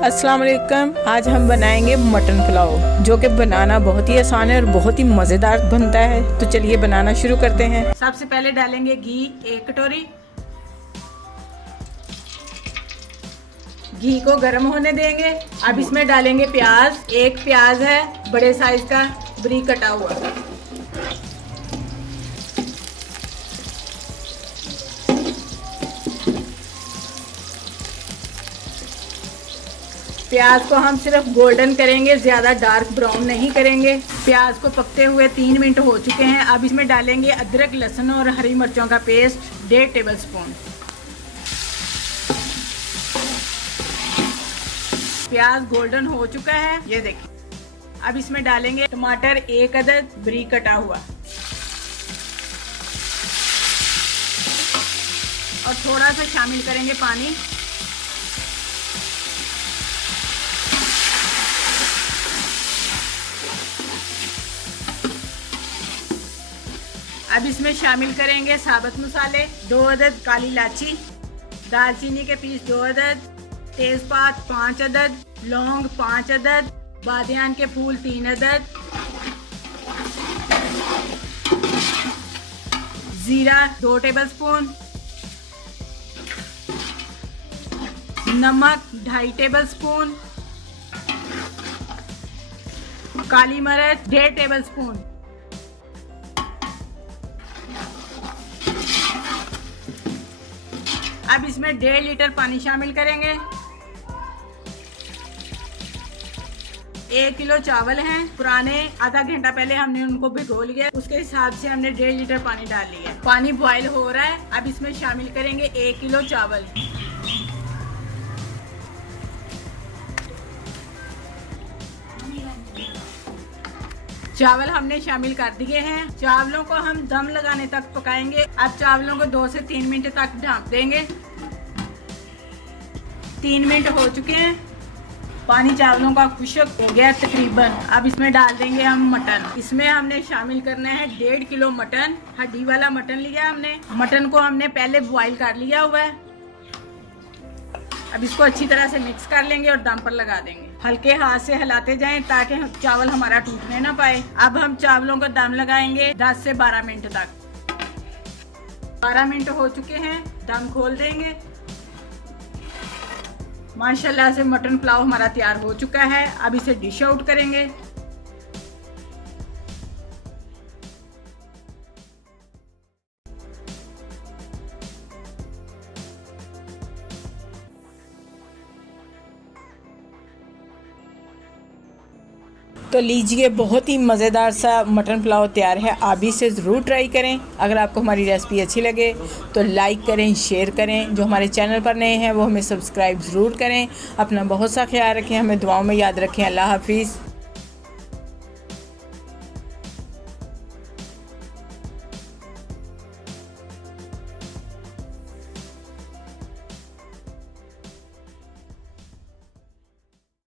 अस्सलाम वालेकुम। आज हम बनाएंगे मटन पुलाव, जो कि बनाना बहुत ही आसान है और बहुत ही मज़ेदार बनता है। तो चलिए बनाना शुरू करते हैं। सबसे पहले डालेंगे घी 1 कटोरी। घी को गर्म होने देंगे। अब इसमें डालेंगे प्याज। 1 प्याज है बड़े साइज का, बारीक कटा हुआ। प्याज को हम सिर्फ गोल्डन करेंगे, ज़्यादा डार्क ब्राउन नहीं करेंगे। प्याज को पकते हुए 3 मिनट हो चुके हैं। अब इसमें डालेंगे अदरक, लहसुन और हरी मिर्चों का पेस्ट 1.5 टेबलस्पून। प्याज गोल्डन हो चुका है, ये देखिए। अब इसमें डालेंगे टमाटर 1 अदद बारीक कटा हुआ और थोड़ा सा शामिल करेंगे पानी। अब इसमें शामिल करेंगे साबुत मसाले 2 अदद, काली इलायची, दालचीनी के पीस 2 अदद, तेजपात 5 अदद, लौंग 5 अदद, बादियान के फूल 3 अदद, जीरा 2 टेबलस्पून, नमक 2.5 टेबलस्पून, काली मिर्च 1.5 टेबलस्पून। अब इसमें 1.5 लीटर पानी शामिल करेंगे। 1 किलो चावल हैं पुराने, आधा घंटा पहले हमने उनको भिगो लिया, उसके हिसाब से हमने 1.5 लीटर पानी डाल लिया। पानी बॉईल हो रहा है। अब इसमें शामिल करेंगे 1 किलो चावल। चावल हमने शामिल कर दिए हैं। चावलों को हम दम लगाने तक पकाएंगे। अब चावलों को 2 से 3 मिनट तक ढक देंगे। 3 मिनट हो चुके हैं। पानी चावलों का खुश्क हो गया तकरीबन। अब इसमें डाल देंगे हम मटन। इसमें हमने शामिल करना है 1.5 किलो मटन। हड्डी वाला मटन लिया हमने। मटन को हमने पहले बॉईल कर लिया हुआ है। अब इसको अच्छी तरह से मिक्स कर लेंगे और दम पर लगा देंगे। हल्के हाथ से हिलाते जाएं ताकि चावल हमारा टूटने ना पाए। अब हम चावलों को दम लगाएंगे 10 से 12 मिनट तक। 12 मिनट हो चुके हैं, दम खोल देंगे। माशाल्लाह से मटन पुलाव हमारा तैयार हो चुका है। अब इसे डिश आउट करेंगे। तो लीजिए, बहुत ही मज़ेदार सा मटन पुलाव तैयार है। आप भी इसे ज़रूर ट्राई करें। अगर आपको हमारी रेसिपी अच्छी लगे तो लाइक करें, शेयर करें। जो हमारे चैनल पर नए हैं वो हमें सब्सक्राइब ज़रूर करें। अपना बहुत सा ख्याल रखें, हमें दुआओं में याद रखें। अल्लाह हाफिज़।